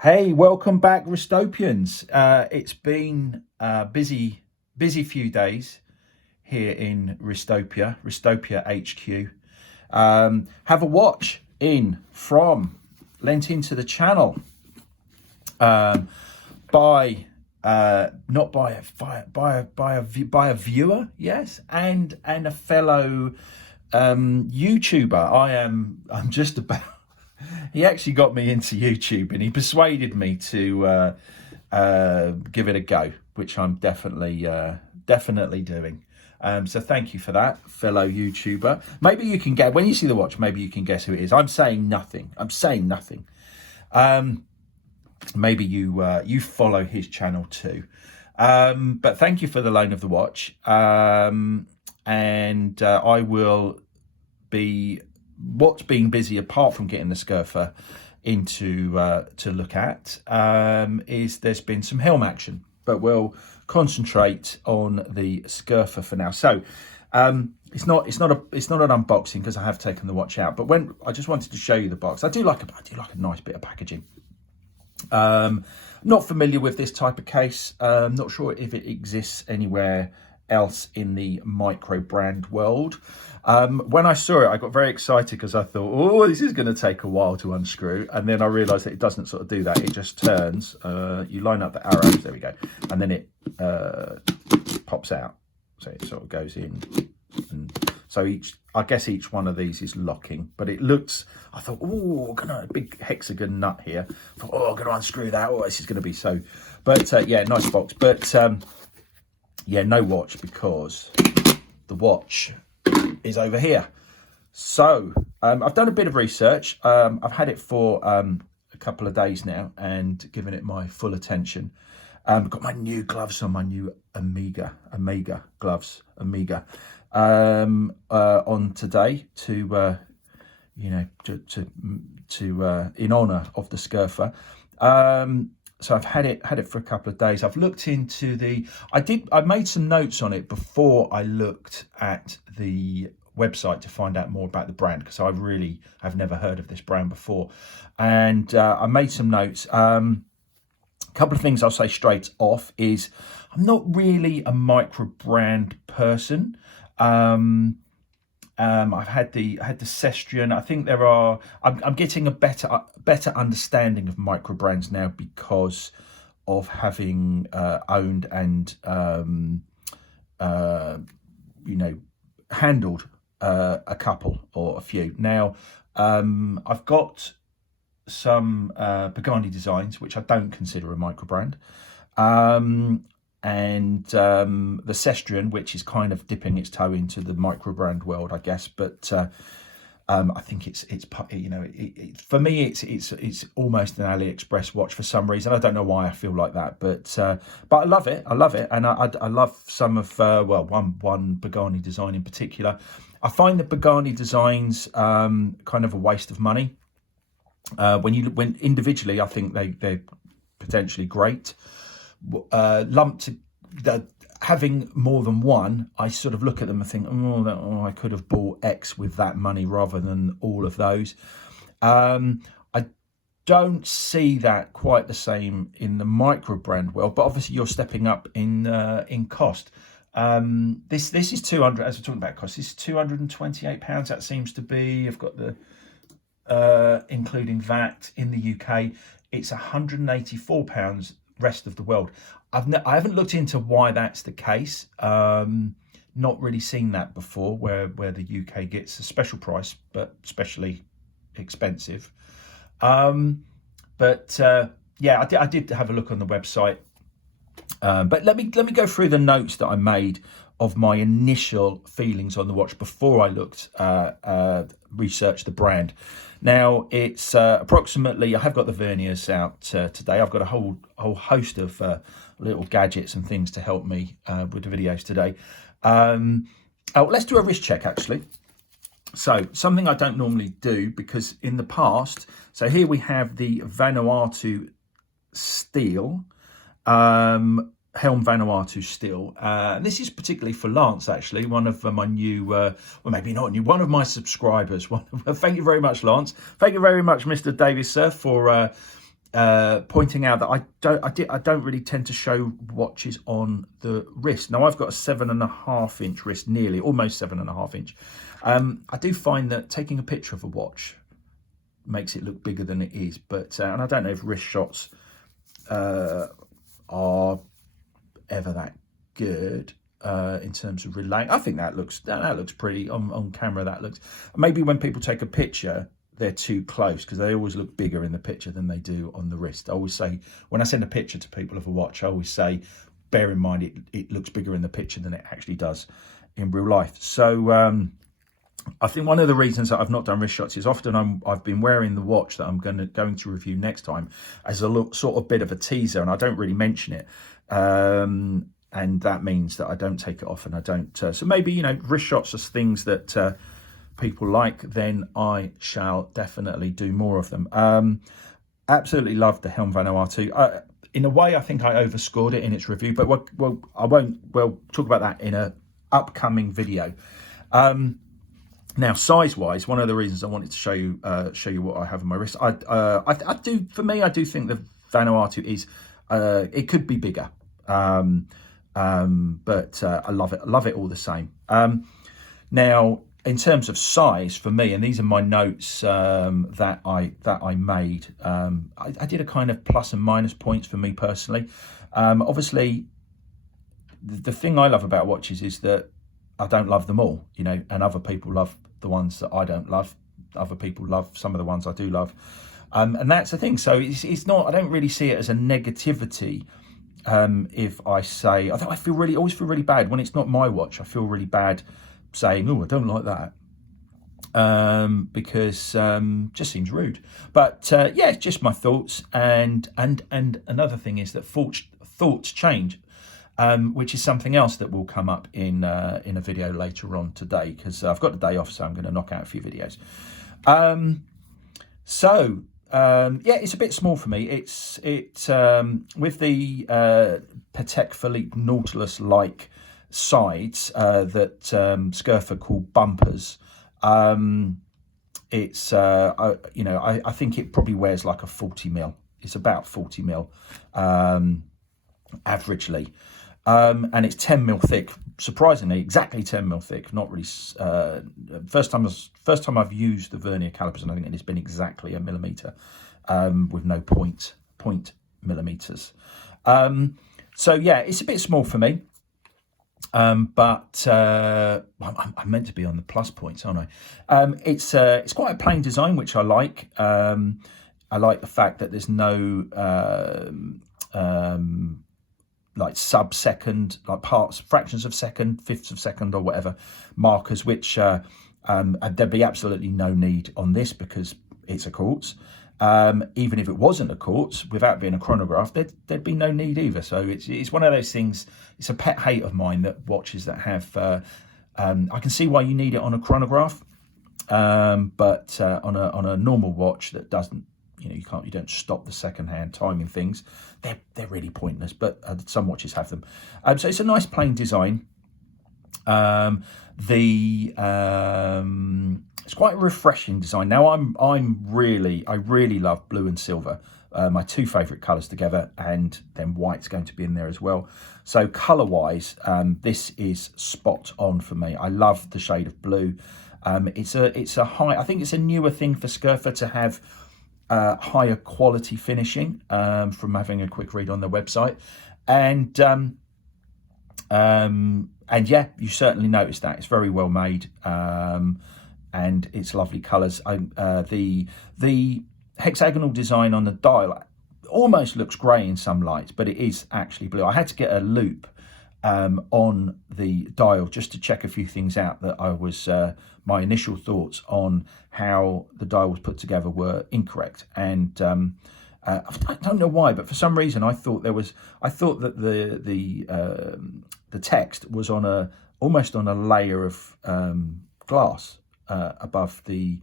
Hey, welcome back, Ristopians. It's been a busy few days here in Ristopia HQ. Have a watch in from lent into the channel by not by a viewer, yes, and a fellow YouTuber. I'm just about. He actually got me into YouTube, and he persuaded me to give it a go, which I'm definitely doing. So thank you for that, fellow YouTuber. Maybe you can get, when you see the watch, maybe you can guess who it is. I'm saying nothing. Maybe you follow his channel too. But thank you for the loan of the watch. And I will be what's been busy apart from getting the Scurfa into to look at is there's been some helm action, but we'll concentrate on the Scurfa for now. So it's not an unboxing because I have taken the watch out, but when I just wanted to show you the box. I do like a nice bit of packaging. Not familiar with this type of case. Not sure if it exists anywhere else in the micro brand world. When I saw it, I got very excited because I thought, oh, this is going to take a while to unscrew. And then I realized that it doesn't sort of do that. It just turns, you line up the arrows, there we go. And then it pops out. So it sort of goes in. And so I guess each one of these is locking, but it looks, I thought, oh, a big hexagon nut here. I thought, oh, I'm going to unscrew that. Oh, this is going to be so, but yeah, nice box. But yeah, no watch because the watch is over here. So I've done a bit of research. I've had it for a couple of days now and given it my full attention. I've got my new gloves on, my new Omega gloves, on today to in honor of the Scurfa. So I've had it for a couple of days. I've looked into I made some notes on it before I looked at the website to find out more about the brand, because I've never heard of this brand before. And I made some notes. A couple of things I'll say straight off is I'm not really a micro brand person. I've had the Cestrian. I think I'm getting a better understanding of micro brands now because of having owned and handled a couple or a few. Now I've got some Pagani designs which I don't consider a micro brand. And the Cestrian, which is kind of dipping its toe into the micro brand world, I guess. But I think it's for me it's almost an AliExpress watch for some reason. I don't know why I feel like that, but I love it. And I love some of one Pagani design in particular. I find the Pagani designs kind of a waste of money. When individually, I think they're potentially great. Lumped having more than one, I sort of look at them and think, I could have bought X with that money rather than all of those. I don't see that quite the same in the micro brand world, but obviously you're stepping up in cost. This is 200, as we're talking about cost, this is £228. That seems to be, I've got the including VAT in the UK, it's £184 rest of the world. I haven't looked into why that's the case. Not really seen that before, where the UK gets a special price but especially expensive. Yeah, I did have a look on the website. But let me go through the notes that I made of my initial feelings on the watch before I researched the brand. Now it's approximately, I have got the verniers out today. I've got a whole host of little gadgets and things to help me with the videos today. Let's do a wrist check actually. So something I don't normally do, because in the past, so here we have the Vanuatu steel, Helm Vanuatu steel. This is particularly for Lance, actually, one of my new, well, maybe not new, one of my subscribers. Thank you very much, Lance. Thank you very much, Mr. Davis, sir, for pointing out that I don't really tend to show watches on the wrist. Now I've got a 7.5 inch wrist, nearly, almost 7.5 inch. I do find that taking a picture of a watch makes it look bigger than it is, but and I don't know if wrist shots are ever that good in terms of relaying. I think that looks pretty on camera. That looks, maybe when people take a picture, they're too close because they always look bigger in the picture than they do on the wrist. I always say, when I send a picture to people of a watch, I always say, bear in mind it looks bigger in the picture than it actually does in real life. So I think one of the reasons that I've not done wrist shots is often I've been wearing the watch that I'm going to review next time as a sort of bit of a teaser, and I don't really mention it. And that means that I don't take it off, and I don't. So maybe, you know, wrist shots are things that people like, then I shall definitely do more of them. Absolutely loved the Helm Vanuatu. In a way, I think I overscored it in its review, but I won't. We'll talk about that in a upcoming video. Now, size-wise, one of the reasons I wanted to show you what I have on my wrist, I do think the Vanuatu is it could be bigger, but I love it all the same. Now, in terms of size for me, and these are my notes that I made, I did a kind of plus and minus points for me personally. Obviously, the thing I love about watches is that I don't love them all, you know, and other people love the ones that I don't love. Other people love some of the ones I do love, and that's the thing. So it's not. I don't really see it as a negativity. If I say, I always feel really bad when it's not my watch. I feel really bad saying, "Oh, I don't like that," because just seems rude. But yeah, it's just my thoughts. And another thing is that thoughts change. Which is something else that will come up in a video later on today, because I've got the day off, so I'm going to knock out a few videos. Yeah, it's a bit small for me. It's with the Patek Philippe Nautilus-like sides that Scurfa call bumpers. It's you know, I think it probably wears like a 40 mil. It's about 40 mil averagely. And it's 10 mil thick, surprisingly, exactly 10 mil thick. Not really. First time I've used the vernier calipers, and I think it's been exactly a millimeter, with no point millimeters. So yeah, it's a bit small for me. But I'm meant to be on the plus points, aren't I? It's quite a plain design, which I like. I like the fact that there's no like sub-second, like parts, fractions of second, fifths of second, or whatever markers, which there'd be absolutely no need on this because it's a quartz. Even if it wasn't a quartz, without being a chronograph, there'd be no need either. So it's one of those things. It's a pet hate of mine that watches that have. I can see why you need it on a chronograph, but on a normal watch that doesn't. You know, you don't stop the second-hand timing things. They're really pointless, but some watches have them. So it's a nice plain design. It's quite a refreshing design. Now I really love blue and silver, my two favourite colours together, and then white's going to be in there as well. So colour-wise, this is spot on for me. I love the shade of blue. It's a high. I think it's a newer thing for Scurfa to have. Higher quality finishing, from having a quick read on their website, and yeah, you certainly notice that it's very well made, and it's lovely colours. The hexagonal design on the dial almost looks grey in some lights, but it is actually blue. I had to get a loop on the dial just to check a few things out that I was my initial thoughts on how the dial was put together were incorrect, and I don't know why, but for some reason I thought that the text was on almost on a layer of glass above the.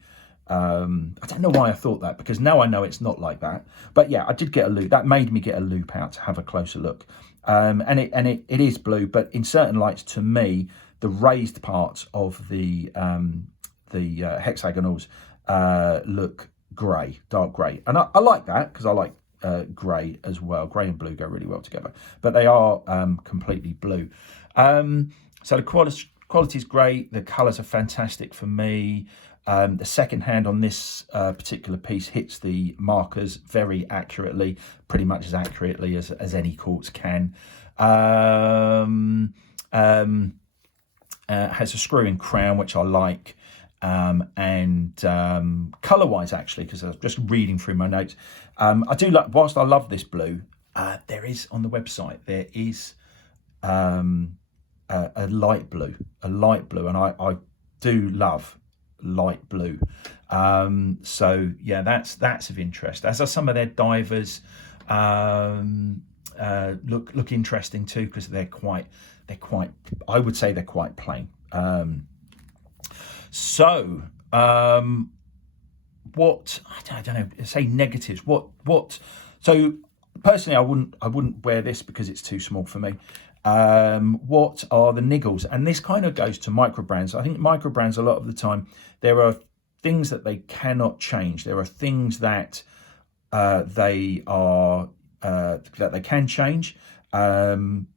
I don't know why I thought that, because now I know it's not like that. But yeah, I did get a loop. That made me get a loop out to have a closer look. And it is blue, but in certain lights, to me, the raised parts of the hexagonals look grey, dark grey, and I like that because I like grey as well. Grey and blue go really well together, but they are completely blue. So the quality is great. The colours are fantastic for me. The second hand on this particular piece hits the markers very accurately, pretty much as accurately as any quartz can. Has a screw-in crown, which I like. And colour-wise, actually, because I was just reading through my notes, I do like, whilst I love this blue, there is, on the website, there is a light blue, and I do love light blue. So yeah, that's of interest, as are some of their divers. Look interesting too, because they're quite, I would say they're quite plain. So what, I don't know, say negatives. So personally, I wouldn't wear this because it's too small for me. What are the niggles? And this kind of goes to micro brands. I think micro brands, a lot of the time, there are things that they cannot change. There are things that they can change. And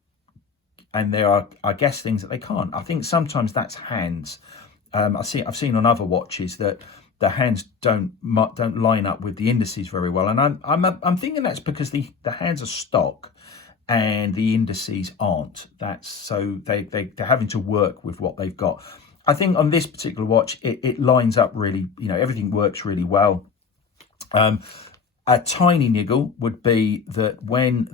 there are, I guess, things that they can't. I think sometimes that's hands. I've seen on other watches that the hands don't line up with the indices very well, and I'm thinking that's because the hands are stock and the indices aren't. That's so they're having to work with what they've got. I think on this particular watch, it lines up really. Everything works really well. A tiny niggle would be that when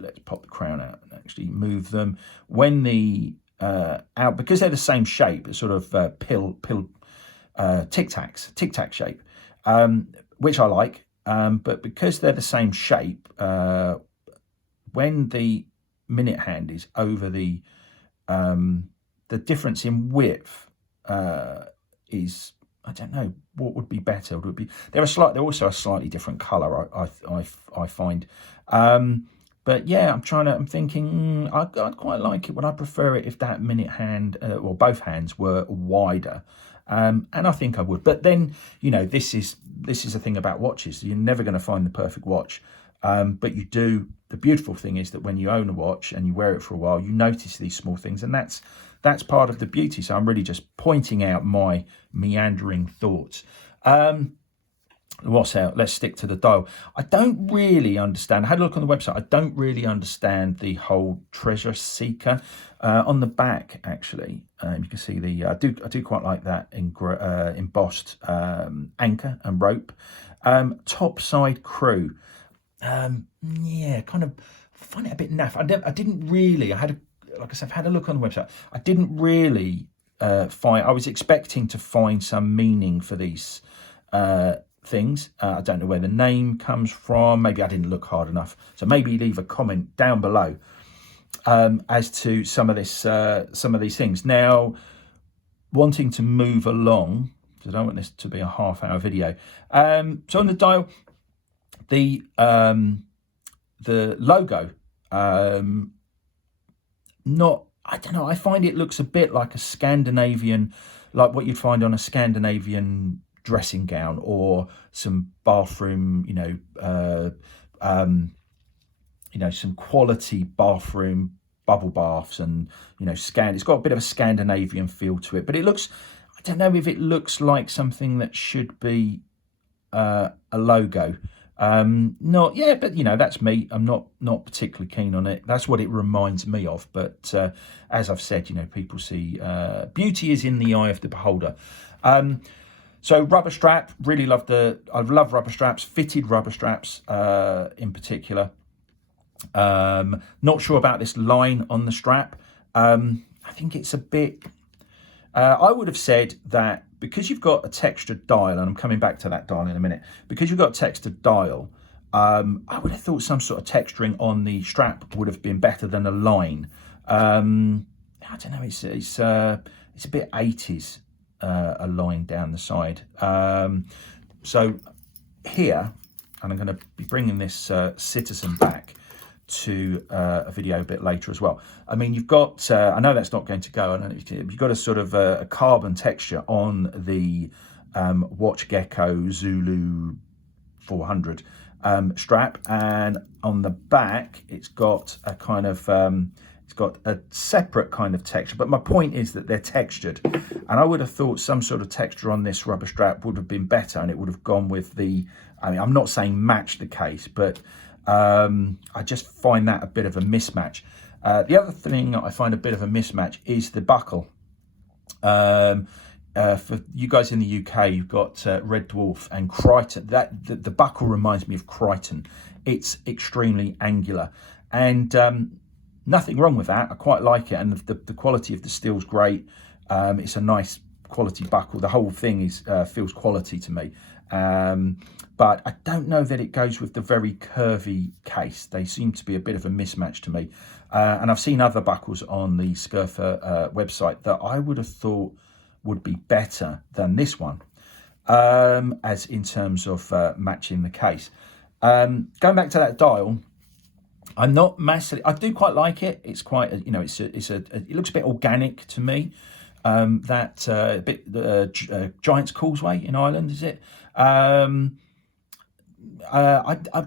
let's pop the crown out and actually move them, when the out, because they're the same shape, it's sort of tic tac shape, which I like, but because they're the same shape, when the minute hand is over the difference in width is, I don't know what would be better. Would it be they're also a slightly different color, I find. But yeah, I'm thinking I'd quite like it. Would I prefer it if that minute hand or both hands were wider? And I think I would. But then, this is the thing about watches. You're never going to find the perfect watch. But you do. The beautiful thing is that when you own a watch and you wear it for a while, you notice these small things, and that's part of the beauty. So I'm really just pointing out my meandering thoughts. What's out? Let's stick to the dial. I don't really understand. I had a look on the website. I don't really understand the whole treasure seeker. On the back, actually, you can see the. I do quite like that embossed anchor and rope. Top side crew. Yeah, kind of find it a bit naff. I didn't really. Like I said, I've had a look on the website. I didn't really find. I was expecting to find some meaning for these things. I don't know where the name comes from. Maybe I didn't look hard enough. So maybe leave a comment down below as to some of these things. Now, wanting to move along, because I don't want this to be a half-hour video. So on the dial, the logo, I don't know. I find it looks a bit like a Scandinavian, like what you'd find on a Scandinavian dressing gown or some bathroom, some quality bathroom bubble baths, and it's got a bit of a Scandinavian feel to it. But it looks, I don't know if it looks like something that should be a logo. But that's me. I'm not particularly keen on it. That's what it reminds me of. But as I've said, people see beauty is in the eye of the beholder. So rubber strap, I love rubber straps, fitted rubber straps in particular. Not sure about this line on the strap. I think it's a bit, I would have said that because you've got a textured dial, and I'm coming back to that dial in a minute, because you've got a textured dial, I would have thought some sort of texturing on the strap would have been better than a line. I don't know, it's a bit 80s. A line down the side. So here, and I'm going to be bringing this Citizen back to a video a bit later as well. I mean, you've got, I know that's not going to go, you've got a sort of a carbon texture on the Watch Gecko Zulu 400. strap, and on the back it's got a kind of it's got a separate kind of texture. But my point is that they're textured, and I would have thought some sort of texture on this rubber strap would have been better, and it would have gone with the, I mean, I'm not saying match the case, but I just find that a bit of a mismatch. The other thing I find a bit of a mismatch is the buckle. For you guys in the UK, you've got Red Dwarf and Crichton. The buckle reminds me of Crichton. It's extremely angular, and nothing wrong with that. I quite like it, and the quality of the steel's great. It's a nice quality buckle. The whole thing is feels quality to me. But I don't know that it goes with the very curvy case. They seem to be a bit of a mismatch to me. And I've seen other buckles on the Scurfa website that I would have thought would be better than this one, as in terms of matching the case. Going back to that dial, I'm not massively, I do quite like it. It's quite, you know, it looks a bit organic to me. That bit Giant's Causeway in Ireland, is it? I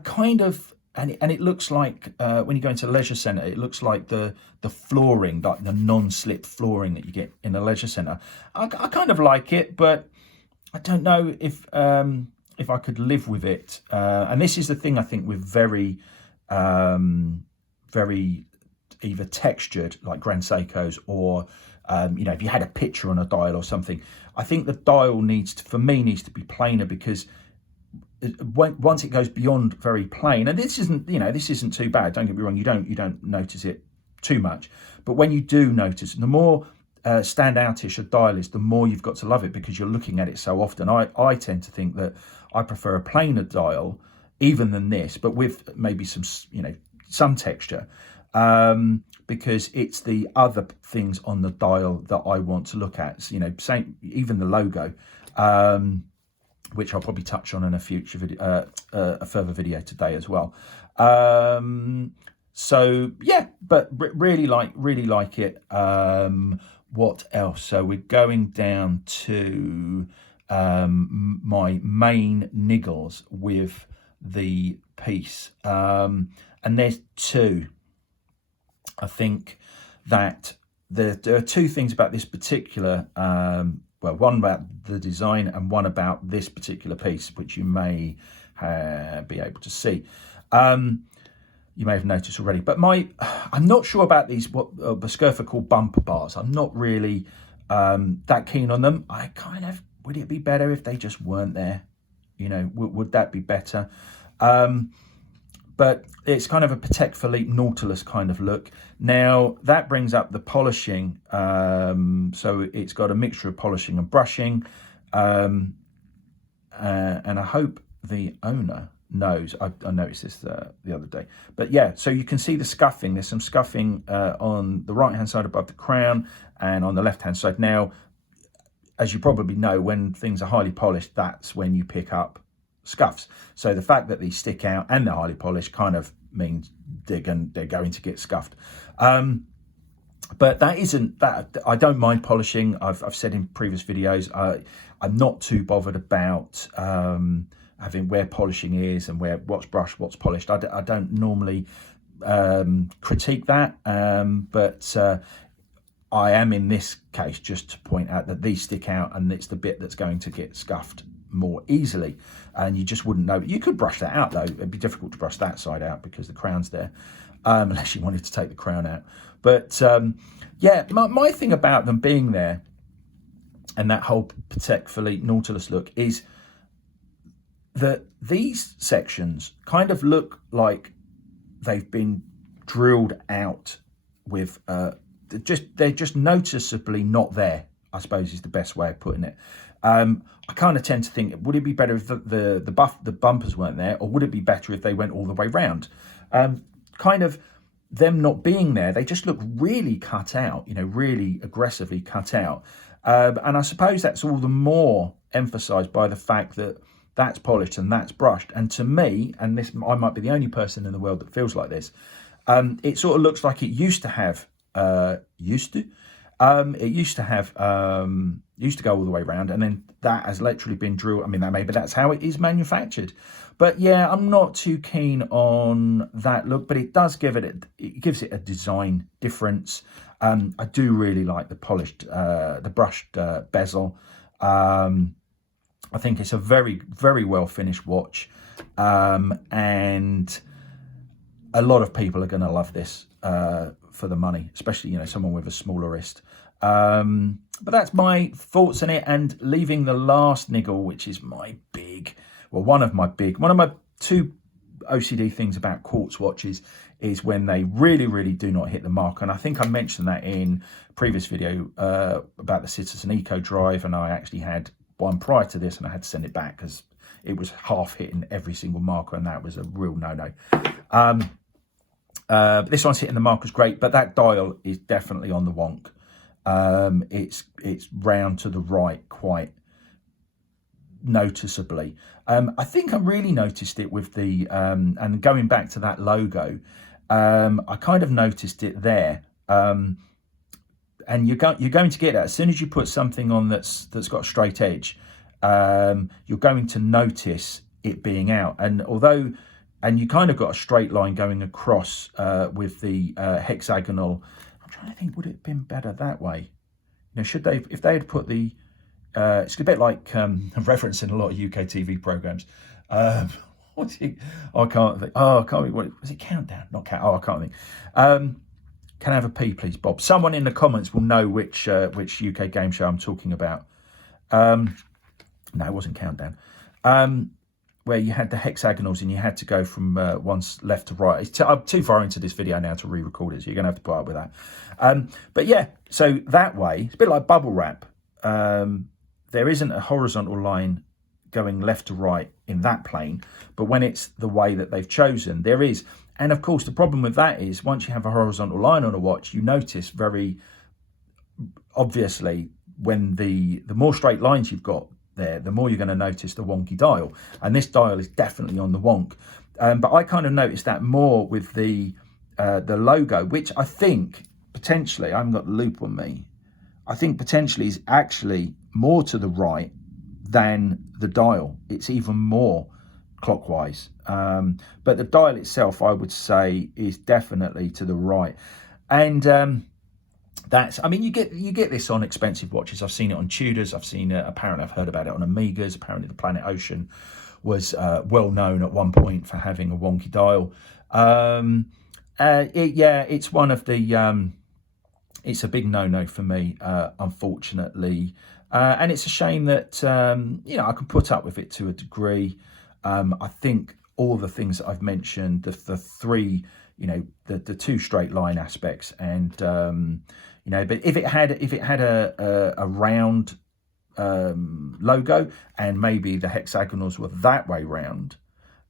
kind of, and it looks like when you go into a leisure centre, it looks like the flooring, like the non-slip flooring that you get in a leisure centre. I kind of like it, but I don't know if I could live with it. And this is the thing, I think, with very either textured like Grand Seikos, or you know, if you had a picture on a dial or something. I think the dial needs to be plainer, because once it goes beyond very plain, and this isn't too bad, don't get me wrong, you don't notice it too much, but when you do notice, the more standoutish a dial is, the more you've got to love it, because you're looking at it so often. I tend to think that I prefer a plainer dial even than this, but with maybe some texture, because it's the other things on the dial that I want to look at. So, same, even the logo, which I'll probably touch on in a future video, a further video today as well. So yeah, but really like it. What else? So we're going down to my main niggles with the piece, and there's two. I think that there are two things about this particular, well, one about the design and one about this particular piece, which you may be able to see. You may have noticed already, but I'm not sure about these, what the Scurfa call bumper bars. I'm not really that keen on them. Would it be better if they just weren't there? Would that be better? But it's kind of a Patek Philippe Nautilus kind of look. Now, that brings up the polishing. So it's got a mixture of polishing and brushing. And I hope the owner knows. I noticed this the other day. But yeah, so you can see the scuffing. There's some scuffing on the right-hand side above the crown and on the left-hand side. Now, as you probably know, when things are highly polished, that's when you pick up scuffs. So the fact that these stick out and they're highly polished kind of means they're going to get scuffed. But that isn't that. I don't mind polishing. I've said in previous videos, I'm not too bothered about having where polishing is and what's brushed, what's polished. I don't normally critique that, but I am in this case just to point out that these stick out, and it's the bit that's going to get scuffed more easily, and you just wouldn't know. You could brush that out though. It'd be difficult to brush that side out because the crown's there, unless you wanted to take the crown out. But yeah, my thing about them being there and that whole Patek Philippe Nautilus look is that these sections kind of look like they've been drilled out with they're just noticeably not there, I suppose is the best way of putting it. I kind of tend to think, would it be better if the bumpers weren't there, or would it be better if they went all the way round? Kind of them not being there, they just look really cut out, really aggressively cut out. And I suppose that's all the more emphasised by the fact that that's polished and that's brushed. And to me, and this, I might be the only person in the world that feels like this, it sort of looks like it used to have, It used to have used to go all the way around, and then that has literally been drilled. I mean, that maybe that's how it is manufactured. But yeah, I'm not too keen on that look, but it does give it gives it a design difference. I do really like the polished, the brushed bezel. I think it's a very, very well finished watch, and a lot of people are going to love this for the money, especially, you know, someone with a smaller wrist. But that's my thoughts on it, and leaving the last niggle, which is my big, well, one of my two OCD things about quartz watches is when they really, really do not hit the mark. And I think I mentioned that in a previous video about the Citizen Eco Drive, and I actually had one prior to this and I had to send it back because it was half hitting every single marker, and that was a real no-no. This one's hitting the markers great, but that dial is definitely on the wonk. It's round to the right quite noticeably. I think I really noticed it with the and going back to that logo, I kind of noticed it there. And you're going to get that as soon as you put something on that's got a straight edge. You're going to notice it being out, and you kind of got a straight line going across with the hexagonal. I'm trying to think, would it have been better that way? You know, if they had put the it's a bit like I'm referencing a lot of UK TV programs. What's it? Oh, I can't think. Oh, I can't think. What was it? Countdown, not Count. Oh, I can't think. Can I have a P, please, Bob? Someone in the comments will know which UK game show I'm talking about. No, it wasn't Countdown. Where you had the hexagonals and you had to go from one's left to right. I'm too far into this video now to re-record it, so you're going to have to put up with that. But yeah, so that way, it's a bit like bubble wrap. There isn't a horizontal line going left to right in that plane, but when it's the way that they've chosen, there is. And of course, the problem with that is once you have a horizontal line on a watch, you notice very obviously when the more straight lines you've got there, the more you're going to notice the wonky dial. And this dial is definitely on the wonk. But I kind of noticed that more with the logo, which I think potentially, I haven't got the loop on me, I think potentially is actually more to the right than the dial. It's even more clockwise. But the dial itself, I would say, is definitely to the right. And that's, I mean, you get this on expensive watches. I've seen it on Tudors. I've seen it, apparently I've heard about it on Amigas. Apparently the Planet Ocean was well known at one point for having a wonky dial. Yeah, it's one of the, it's a big no-no for me, unfortunately. And it's a shame that, you know, I can put up with it to a degree. I think all the things that I've mentioned, the three, you know, the two straight line aspects, and you know, but if it had a round logo and maybe the hexagonals were that way round,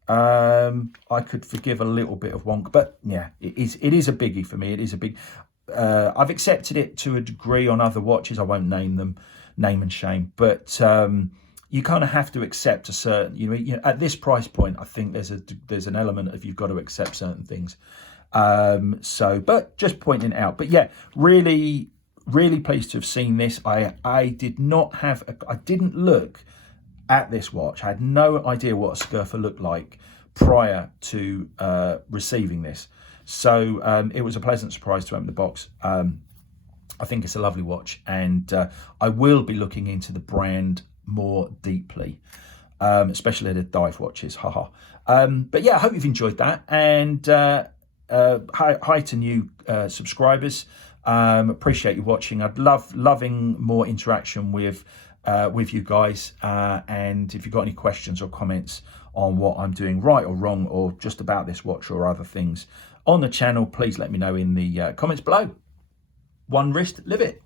I could forgive a little bit of wonk. But yeah, it is a biggie for me. It is a big. I've accepted it to a degree on other watches. I won't name them, name and shame, but you kind of have to accept a certain, you know, at this price point, I think there's an element of you've got to accept certain things. So, but just pointing it out. But yeah, really, really pleased to have seen this. I didn't look at this watch. I had no idea what a Scurfa looked like prior to receiving this. So it was a pleasant surprise to open the box. I think it's a lovely watch, and I will be looking into the brand more deeply, especially the dive watches. Haha. But yeah, I hope you've enjoyed that, and hi to new subscribers. Appreciate you watching. I'd loving more interaction with you guys, and if you've got any questions or comments on what I'm doing right or wrong, or just about this watch or other things on the channel, please let me know in the comments below. One wrist, live it.